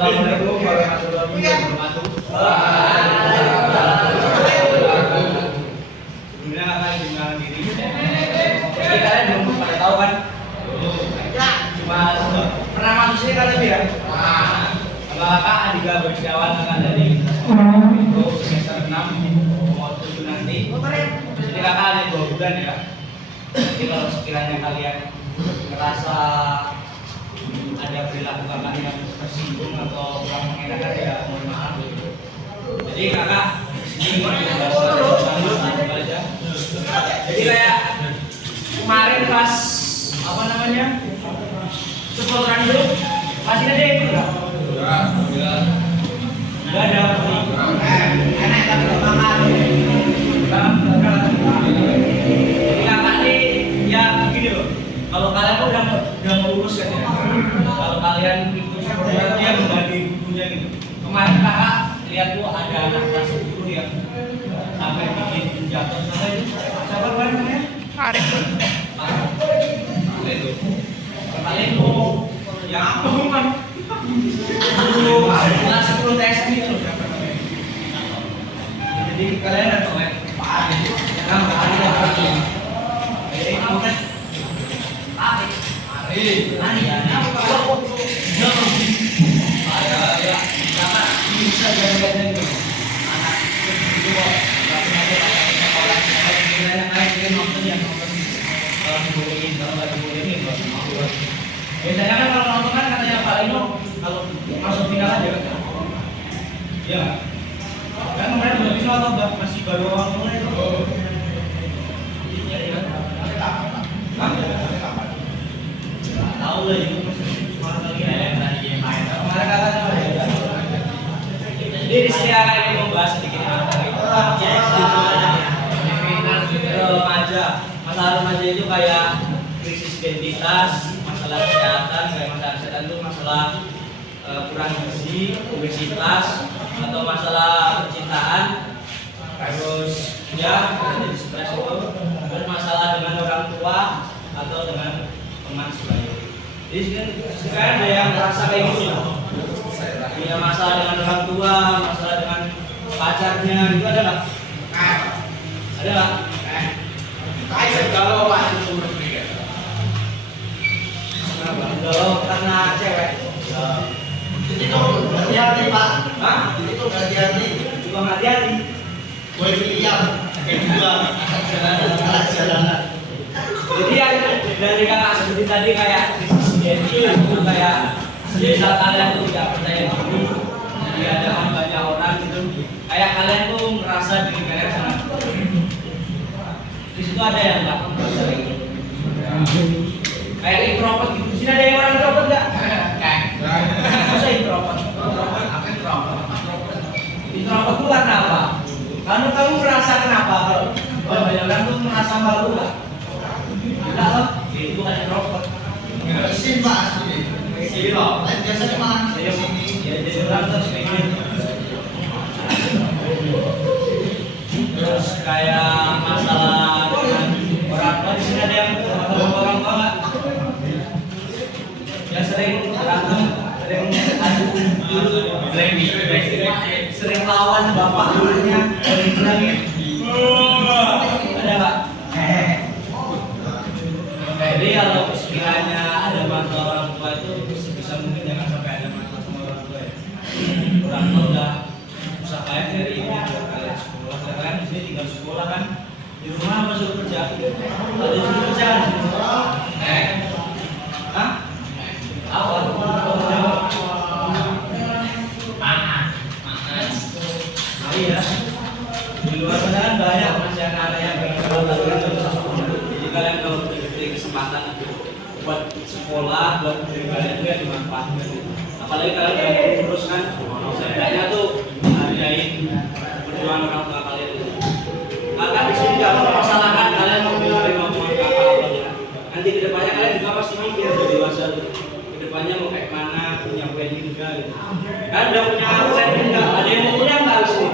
Assalamualaikum warahmatullahi wabarakatuh. Sebelumnya kakak ingin mengenalkan diri. Jadi kalian belum pada tahu kan? Cuma pernah masuk sini kan lebih ya? Kalau kakak Andika Bersiawan, kakak dari itu semester 6 mau 7 nanti. Jadi kakak ada 2 bulan ya. Jadi kalau sekiranya kalian merasa ada perilaku kakak yang tersinggung atau kurang mengenakan ya mohon maaf. Jadi kakak sini sama aja. Jadi kayak kemarin pas apa namanya sepuluhan dulu masih ada yang enggak? Enggak ada. Enak tapi makan. Jadi kakak nih ya begini loh. Kalau kalian udah mau lulus kan ya. Kalau kalian itu sebenarnya membagi bukunya gitu. Kemarin kakak lihat tuh ada anak kelas 10 yang sampai bikin jatuh sampai itu. Siapa namanya? Arif. Itu. Kalian tuh yang apa kan? Kelas 10 TSM itu loh siapa namanya? Jadi kalian ada tahu ya? Pak Arif. Yang Pak Arif lagi. Jadi kamu kan Arif. Karena bisa jalan-jalan itu anak itu kok nggak punya orang kiranya kayak dia nonton yang nonton kalau dibolehin kalau nggak dibolehin nggak mau. Biasanya kan kalau nonton kan katanya Pak Lino kalau masuk final aja kan? Iya. Kan kemarin udah final atau masih baru awal mulai itu? Iya kan? Tahu lah itu kemarin lagi main. Kemarin katanya ada. Jadi di sini akan ini membahas sedikit remaja. Masalah remaja itu kayak krisis identitas, masalah kesehatan, kayak masalah kesehatan itu masalah kurang gizi, obesitas, atau masalah percintaan, terus ya jadi stres itu, terus masalah dengan orang tua atau dengan teman sebaya. Jadi sekarang ada yang merasa kayak gitu ya. Punya masalah dengan orang tua, masalah dengan pacarnya, itu ada nggak? Ada nggak? Kalau galau karena cewek. Itu hati-hati Pak. Hah? Itu hati-hati. Juga hati-hati. Boy William. Kedua. Jalanan. Jadi yang dari kakak seperti tadi kayak identitas itu kayak misal kalian tuh tidak percaya diri, di hadapan banyak orang gitu, kayak kalian tuh merasa diri kalian sangat. Di situ ada yang nggak merasa gitu. Kayak introvert gitu. Di sini ada yang orang introvert nggak? Masa introvert? Apa introvert? Introvert itu karena apa? Kamu merasa kenapa kalau banyak orang tuh merasa malu nggak? Tidak loh, itu kan introvert. Isin Pak asli. Sini loh. Biasanya malah di sini. Ya jadi orang terus pengen. Terus kayak masalah dengan orang tua, di sini ada yang orang tua nggak? Yang sering berantem, sering adu, sering lawan bapak anaknya, sering bilangin. Ada nggak? Jadi kalau sekiranya ada masalah orang tua itu sebisa mungkin jangan sampai ada masalah sama orang tua ya. Orang tua udah usaha kayak dari ini buat kalian sekolah, kalian di sini tinggal sekolah kan, di rumah apa suruh kerja? Kalau disuruh kerja kan di sekolah. Hah? Apa? Iya. Di luar sana kan banyak masih anak-anak yang pengen jadi kalian kalau diberi kesempatan buat sekolah, buat diri kalian juga dimanfaatkan. Apalagi kalian udah terus kan, sebenarnya tuh hargain perjuangan orang tua kalian. Kakak di sini nggak mempermasalahkan kalian mau pilih kemampuan kakak apa ya. Nanti kedepannya kalian juga pasti mikir jadi dewasa tuh. Kedepannya mau kayak mana, punya planning juga gitu. Kan udah punya planning nggak? Ada yang mau punya nggak di sini?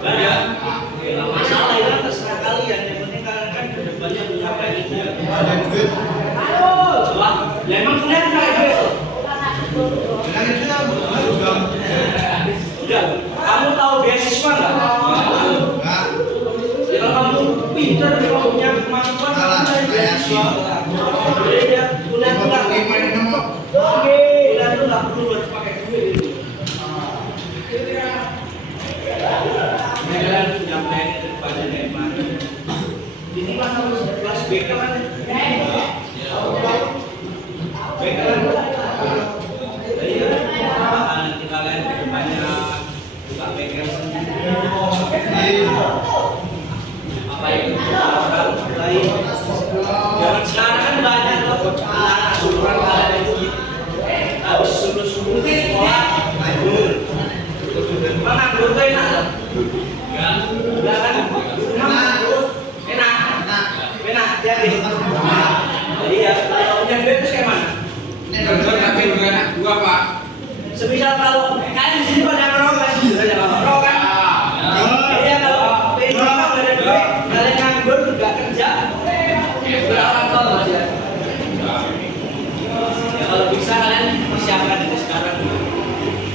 Nggak ada. Nggak masalah itu kan terserah kalian. Yang penting kalian kan kedepannya punya planning juga. Ada duit. Coba, ya emang kalian nggak ada duit? Dengan itu Udah, kamu tahu beasiswa nggak? Enggak. Ya, kalau kamu pintar, kalau punya kemampuan, kamu cari beasiswa. Iya, kuliah tuh nggak oke, kuliah tuh nggak perlu harus pakai duit. Ini kalian punya plan ke depannya kayak mana? Ini pas kamu kelas B kan? B kan? Iya, nanti kalian ke depannya buka bengkel sendiri. Apa yang orang lain? Jangan sekarang kan banyak loh anak-anak sumuran kalian itu habis suruh sekolah nganggur. Emang nganggur tuh enak loh? Enggak kan? Enak, jadi. Jadi ya kalau punya duit terus kayak mana? Contoh tapi juga anak dua pak. Semisal kalau kalian di sini pada ngerokok kan, sudah ngerokok kan? Iya kalau pengen ngerokok nggak ada duit, kalian nganggur nggak kerja, udah orang tua lah ya. Ya kalau bisa kalian persiapkan itu sekarang.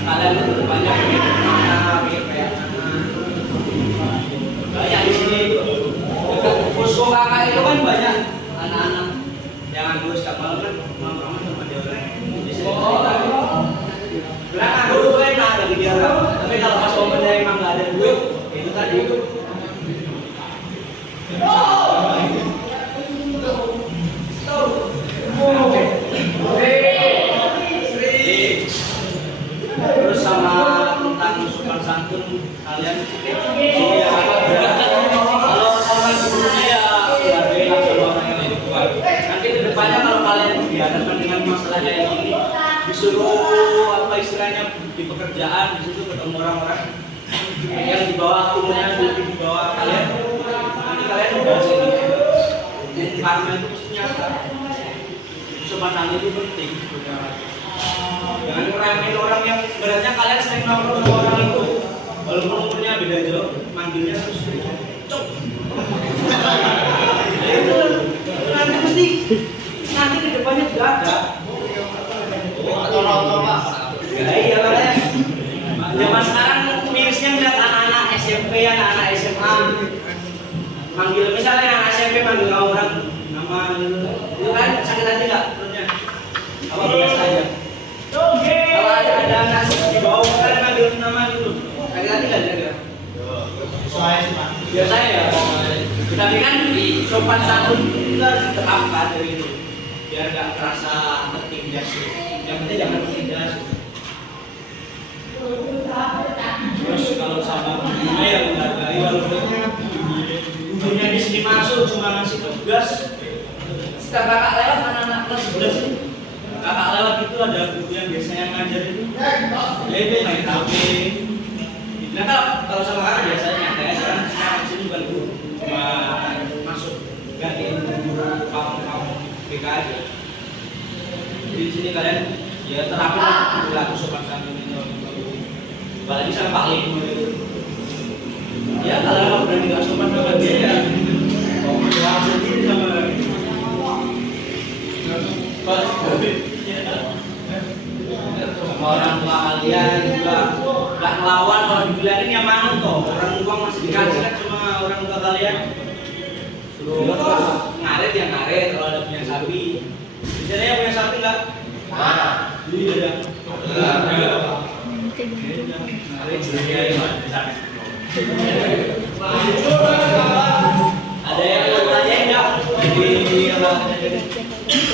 Kalian itu depannya pengen kemana, pengen kayak mana. Banyak di sini dekat posko kakak itu kan banyak anak-anak yang nganggur setiap malam kan nongkrong sama dia orang. Di sini berangkat dulu tuh enak bagi dia orang. Tapi kalau pas momennya emang nggak ada duit, itu tadi itu. Terus sama tentang sopan santun kalian kalau orang sebelumnya ya hargai lah kalau orang yang lebih kuat. Nanti kedepannya kalau kalian dihadapkan dengan masalahnya yang ini disuruh apa istilahnya di pekerjaan di situ ketemu orang-orang yang di bawah umurnya lebih di bawah kalian, nanti kalian udah sini karma itu mesti nyata. Sopan santun itu penting. Jangan ngerayain orang yang beratnya kalian sering nongkrong sama orang itu walaupun umurnya beda jauh, manggilnya terus cok. Itu nanti mesti nanti ke depannya juga ada. Atau pak. Ya iya makanya zaman sekarang mirisnya melihat anak-anak SMP, anak-anak SMA manggil misalnya anak SMP manggil orang nama itu kan sakit hati nggak perutnya? Apa biasa aja? Kalau ada anak di bawah kalian manggil nama gitu sakit hati nggak kira-kira? Biasanya ya. Tapi kan sopan santun kita diterapkan dari itu biar nggak terasa tertindas. Yang penting jangan tertindas. Terus kalau sama gurunya ya menghargai walaupun gurunya di sini masuk cuma ngasih tugas. Setiap kakak lewat anak-anak kelas 11 ini kakak lewat itu ada guru yang biasanya ngajar itu ya itu main HP. Nah kalau sama kakak biasanya nyantai aja kan di sini bukan guru cuma masuk gantiin guru kamu BK aja. Jadi di sini kalian ya terapin perilaku sopan santun itu. Apalagi sama Pak Lim itu. Ya kalau berani nggak sopan sama dia ya ngomong sendiri sama sama orang tua kalian juga nggak ngelawan kalau dibilangin ya manut toh orang uang masih dikasih kan cuma orang tua kalian suruh ngaret ya ngaret kalau ada punya sapi. Biasanya yang punya sapi nggak? Iya ada. Ada yang mau tanya enggak? Jadi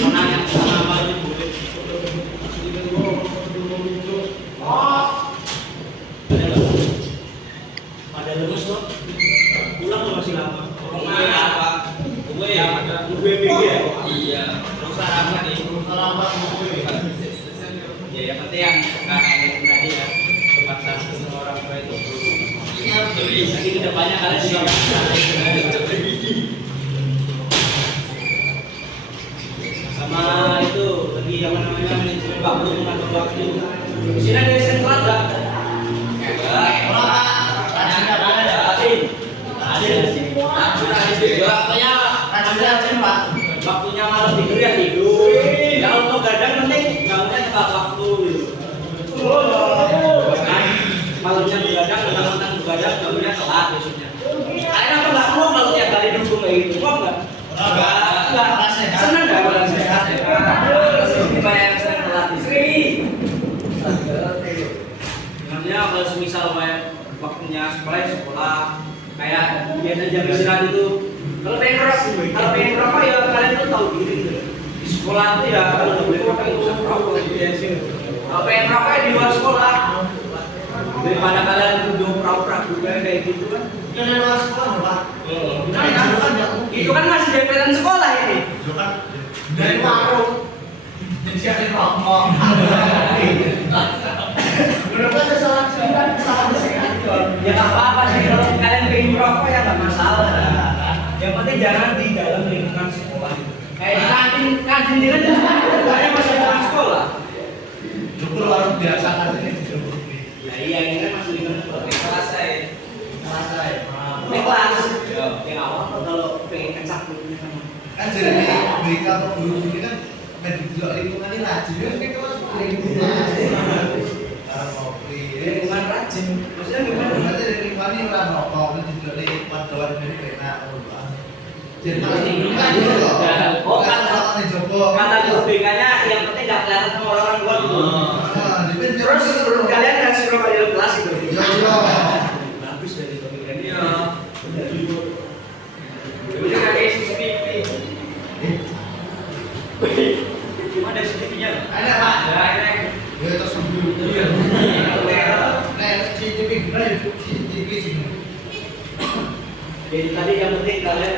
menanya sama apa aja boleh. Ada lulus tuh. Pulang tuh masih lama. Apa? Gue ya, gue BG ya. Iya. Terus sarapan nih. Sarapan gue. Ya yang penting yang karena itu tadi ya sopan santun orang tua itu. Nanti kedepannya kalian juga sama itu lagi yang namanya manajemen waktu mengatur waktu. Di sini ada sentral nggak? Waktunya malam tidur ya tidur. Kalau mau gadang penting bangunnya tepat waktu. Malamnya Enggak. Senang enggak kalau sehat? Banyak yang senang berlatih. Sri. Namanya kalau semisal kayak waktunya sekolah kayak biasa jam istirahat itu kalau pengen merokok ya kalian tuh tahu diri gitu. Di sekolah tuh ya kalau udah boleh merokok itu usah merokok gitu ya sih. Kalau pengen merokok ya di luar sekolah daripada kalian duduk prak-prak juga kayak gitu kan. Yang dari luar sekolah Pak. Itu kan masih dempetan sekolah ini. Itu kan dari warung. Jadi siapa yang ngomong? Berapa salah sehat? Ya nggak apa-apa sih kalau kalian pengen merokok ya nggak masalah. Yang penting jangan di dalam lingkungan sekolah. Kayak di kantin di kan banyak masih dalam sekolah. Syukur warung biasa kan ini. Ya iya ini kan masih lingkungan sekolah. Kelas saya. Ini kelas. Ya nggak apa-apa kalau pengen kecak gitu. Kan jadi mereka guru ini kan mendidik lingkungan ini rajin kan kelas lingkungan. Kalau kopi, Lingkungan rajin. Maksudnya gimana? berarti dari lingkungan ini orang rokok itu juga di pantauan dari enak. Jadi kan gitu loh. Oh, kata guru BK-nya yang penting nggak kelihatan sama orang luar gitu. Terus kalian yang suruh kalian kelas itu. Iya. Bagus dari pemikirannya. Iya. Udah kayak CCTV. Gimana CCTV-nya? Ada Pak. Ada. Ya tersebut. Iya. Nah, CCTV gimana itu? CCTV sini. Jadi tadi yang penting kalian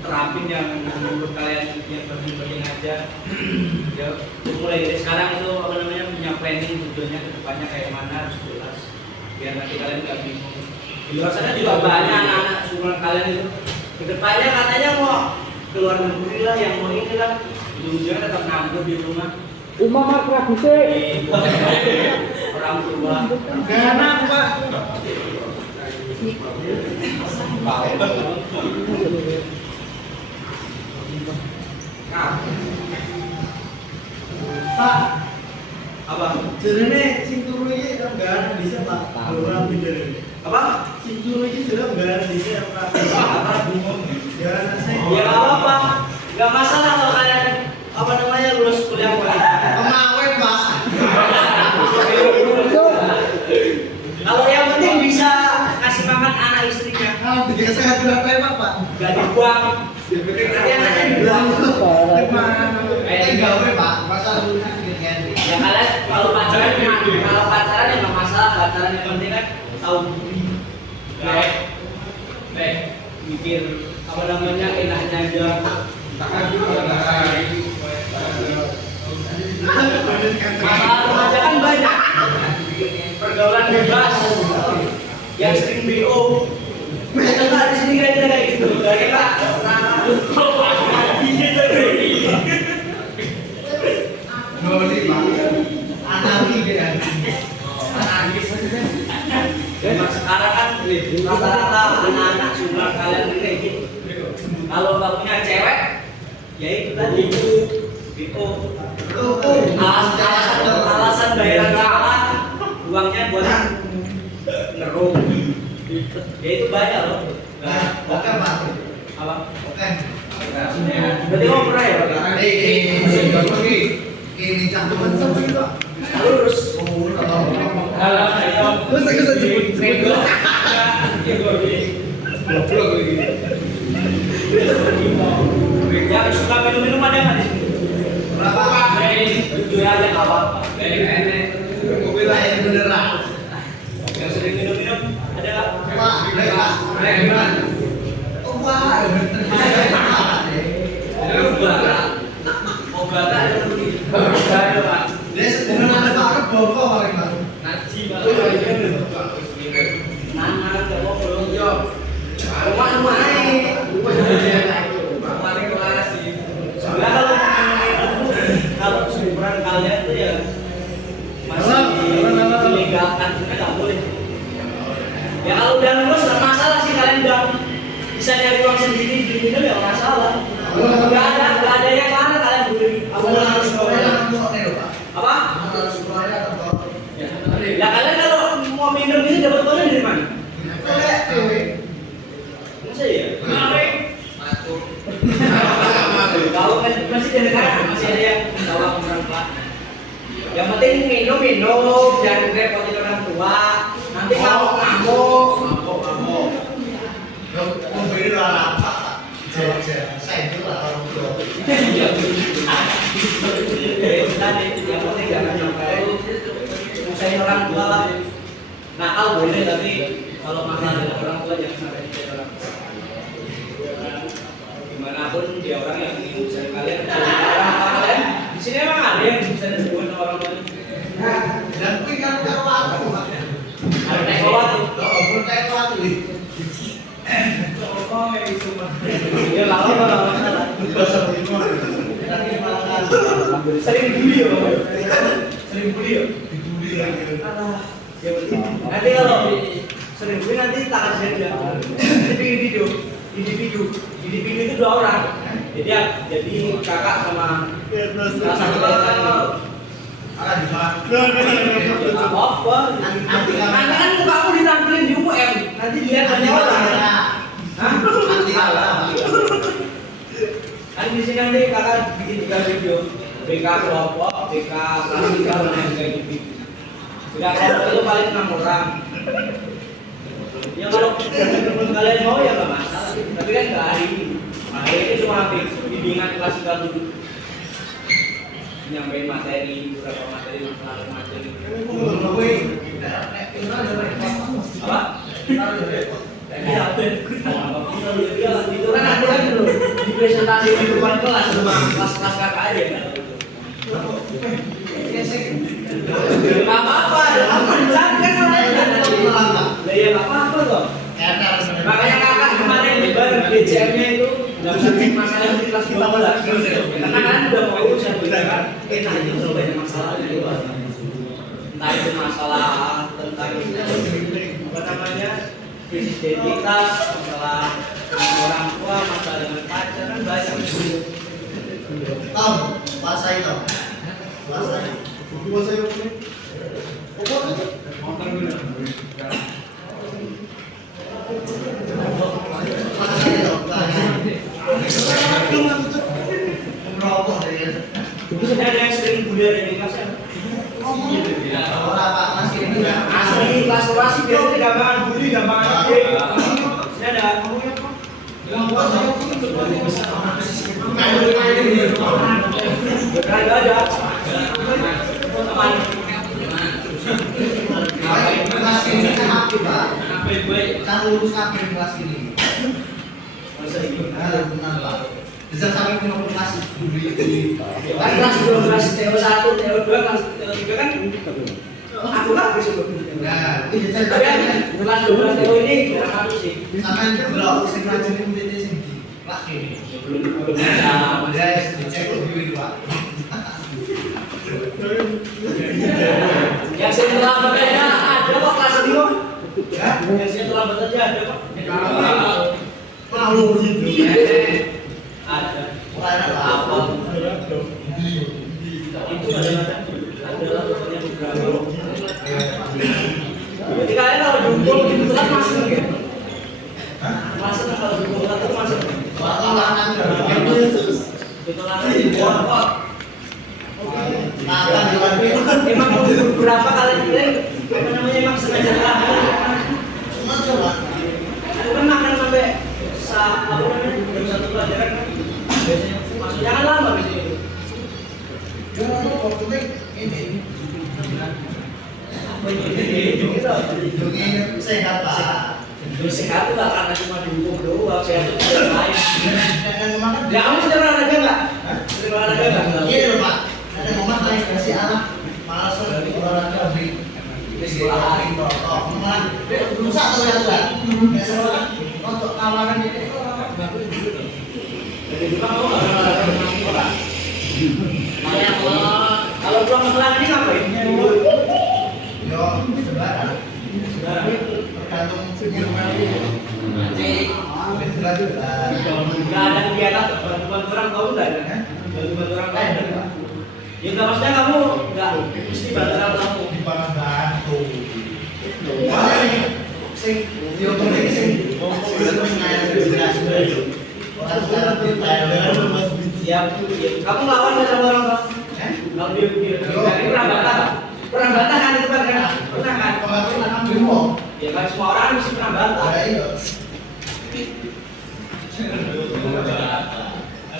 terapin yang menurut kalian yang penting aja. Ya, mulai dari sekarang itu apa namanya punya planning tujuannya ke depannya kayak mana harus jelas. Biar nanti kalian nggak bingung. Di luar sana juga banyak anak-anak seumuran kalian itu. Kedepannya katanya mau keluar negeri lah, yang mau ini lah. Ujung-ujungnya tetap nganggur di rumah. Umar Makra bisa. Orang tua. Karena Pak. Pak, Apa? jerene sing turu iki gambaran bisa Pak. Ora pindah. Apa? Sing turu iki jelas gambaran bisa Pak. Apa? Bingung. Ya saya. Ya nggak apa-apa, nggak masalah kalau kalian apa namanya lulus kuliah wanita. Kemawen Pak. Kalau yang penting bisa kasih makan anak istrinya, Kalau tidak sehat berapa ya Pak? nggak dibuang. Nanti anaknya dibuang. Kayak gawe Pak, masa lulusan ganti. Ya kalian kalau pacaran ya nggak masalah, pacaran yang penting kan tahu diri. Baik, mikir apa namanya enaknya aja. Masalah remaja kan banyak. Pergaulan bebas. Yang sering BO. Kita nggak di sini kayak gitu. Dari Pak. Noli Pak. Anarki dia. Ya, sekarang kan rata-rata anak-anak seumuran kalian ini kayak gitu. Kalau nggak punya cewek, ya itu tadi BO. Alasan bayaran sekolah, uangnya buat ngeruk. Ya itu banyak loh. Nah, oke Pak. Apa? Oke. Berarti kamu pernah ya? Pak? Ini cangkeman sama ini Pak. Lurus. Terus saya jemput. Yang suka minum-minum ada nggak di sini? Berapa Pak? Jujur aja nggak apa-apa. Mobil lain beneran. Yang sering minum-minum ada nggak? Pak, Pak. Oh, Pak. Obat ada lebih. Ada Pak. Dia sebenarnya ada Pak Boko paling Pak. Nana nggak mau belum jawab. Rumah naik. Sebenarnya kalau seumuran kalian tuh ya masih dilegalkan, sebenarnya nggak boleh. Ya kalau udah lulus nggak masalah sih, kalian udah bisa nyari uang sendiri di minum ya nggak masalah. Nggak ada yang larang kalian beli. Harus sekolahnya mau nih Pak. Apa? Harus sekolahnya atau Ya kalian kalau mau minum ini dapat uangnya dari mana? Kolek dewe. Masa ya? masih ada yang bawa orang tua. Yang penting minum, jangan repotin orang tua. Nanti ngamuk. Mau beli apa? Saya itu lah orang tua. Tadi yang penting jangan sampai nyusahin orang tua lah. Nakal boleh tapi kalau masalah dengan orang tua jangan sampai nyusahin orang tua. Dimanapun dia orang yang ingin nyusahin kalian, kalian di sini emang ada yang bisa disebut sama orang tua. Dan mungkin kalau aku, Ada naik bawah tuh. kalau kayak aku nih. Ya lalu kalau sering dibully ya, sering dibully ya. Ya penting. Nanti kalau sering dibully nanti tak kasih dia. Individu itu 2 orang. Jadi kakak sama salah satu teman. Akan dimana? Apa? Nanti kan mukamu ditampilin di UM. Nanti dilihat banyak orang. Hah? Nanti kalah. Kan di sini nanti kakak bikin 3 video. BK kelompok, BK klasika, dan BK individu. BK kelompok itu paling 6 orang. Ya kalau kalian mau ya nggak masalah. Tapi kan nggak hari ini. Hari ini cuma bimbingan klasika dulu. Nyampein materi, beberapa materi. Apa? Iya, itu kan aku kan dulu di presentasi di depan kelas sama kelas-kelas kakak aja kan. Gak apa-apa, dicantik kan orangnya. Lah ya gak apa-apa kok. Makanya kakak kemarin di bareng BCM-nya itu nggak bisa cek masalah di kelas kita pula. Karena kan udah mau urusan kan. Kita aja terlalu banyak masalah gitu. Entah itu masalah tentang apa namanya krisis identitas, masalah orang tua, masalah dengan pacar kan banyak. Tom, puasa itu. Puasa itu. Merokok deh. Terus ada yang sering bully di kelas kan? Orang Pak Mas ini ya. Asli kelas orasi biasanya gampangan bully, gampangan ide. Ini ada Gak ada. Teman. Kelas ini kan aktif Pak. Kan lulus aktif kelas ini. Nah, benar Pak. Bisa sampai 50 kelas dulu. Kan kelas 12, TO 1, TO 2, kelas TO 3 kan aku lah besok. Nah, ini Tapi jadi kan kelas 12 TO ini kurang aku sih. sampai itu belum sing rajin ini sing di kelas ini. Belum bisa. Ada dicek dulu Pak. Yang saya terlambat aja ada kok kelas ini kok. Ya, Yang saya terlambat aja ada kok. malu gitu. Ada. Apa? Apa? Itu adalah pokoknya beberapa. Jadi kalian kalau dukung gitu kan masuk ya? Masuk kalau dukung itu masuk. Itu lah kok. Emang beberapa kali apa namanya emang sengaja kalah. Aku kan makan sampai apa namanya jam 1 pelajaran kan. Biasanya maksudnya kan lama biasanya itu. Sehat Pak. Sehat itu gak karena cuma dukung doang, sehat itu yang lain. Ya kamu sering olahraga nggak? Sering olahraga nggak? Iya loh Pak. Ada momen lain kasih anak malas olahraga di sekolahan. Oh, malah rusak tuh ya tuh. Ya sekolah untuk kawanan ini. Jadi dulu kamu nggak pernah olahraga sama orang. Kalau pulang sekolah ini ngapain? Yo, sebarang. Tergantung Nggak ada kegiatan bantuan orang kamu nggak ada kan? Bantuan orang kamu ada nggak? Ya nggak maksudnya kamu nggak mesti bantu orang kamu. di barang bantu. Wah, sing yo penting sing jelas. Orang sekarang di Thailand Ya, kamu lawan nggak sama orang tua? Kalau dia pernah bantah, pernah bantah kan itu kan? Pernah kan? Ya kan semua orang mesti pernah bantah.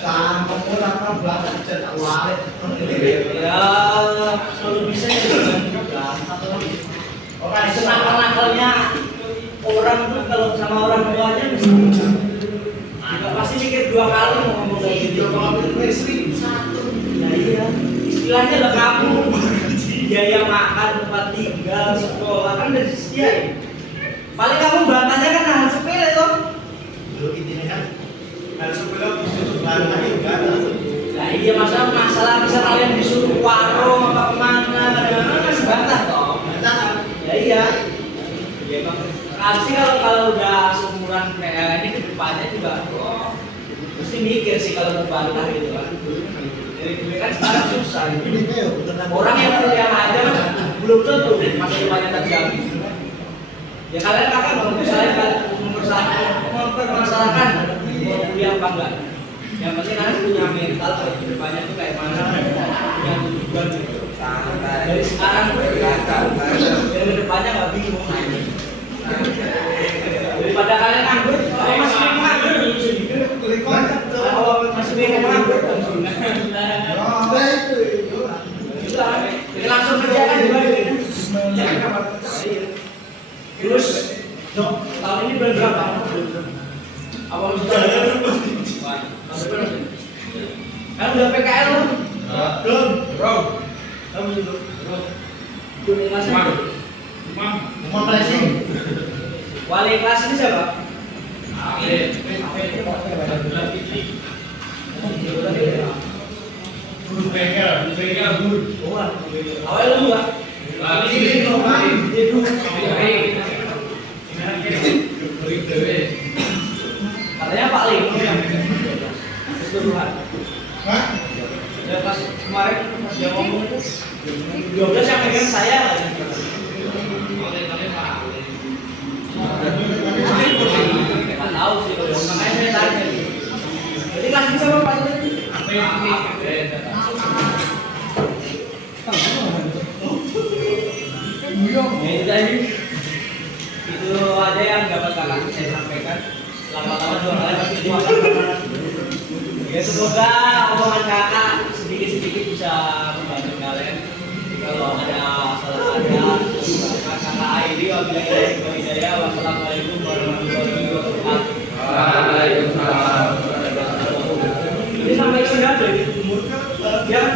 Sama orang kan belakang cerita walet. Ya, selalu bisa ya dengan orang senakal-nakalnya orang tuh kalau sama orang tuanya mesti juga pasti mikir dua kali mau ngomong kayak gitu. Ya iya, istilahnya lah kamu biaya makan, tempat tinggal, sekolah kan udah disediain. Paling kamu bantahnya kan hal sepele toh. Intinya kan harus sebelum itu bantah juga. Nah iya masalah bisa kalian disuruh warung apa kemana kadang-kadang masih bantah toh. Ya iya. Ya emang pasti kalau udah seumuran kayak ini kedepannya juga mesti mikir sih kalau mau bantah gitu kan. Jadi gue kan sekarang susah gitu. Orang yang kuliah aja kan belum tentu masa depannya terjamin. Ya kalian kakak mau mempermasalahkan mau kuliah apa enggak. Yang penting kalian punya mental kalau kedepannya tuh kayak mana punya tujuan gitu. Dari sekarang dari kedepannya nggak bingung aja. Daripada kalian nganggur, kalau masih bingung nganggur, kalau masih bingung nganggur, jadi langsung kerjakan juga gitu. Terus, tahun ini bulan berapa? Awal bulan kan udah PKL loh. Bro. Kamu juga. Wali kelas ini. Mau pressing. Wali kelas ini siapa? Guru bengkel, guru. Awalnya lu nggak? Katanya Pak Lim. Keseluruhan. Ya pas kemarin pas dia ngomong itu 12 yang pegang saya lagi. Nggak tahu sih, makanya saya tanya. Jadi kelas ini sama Pak Lim. Ya itu tadi. Itu aja yang dapat kakak saya sampaikan. Lama-lama dua kali pasti dua kali. Ya semoga omongan kakak sedikit-sedikit bisa membantu kalian. Kalau ada kakak Aidi, wabillahi hidayah. Wassalamualaikum warahmatullahi wabarakatuh. Waalaikumsalam. Ini sampai istirahat dari umur. Dia kan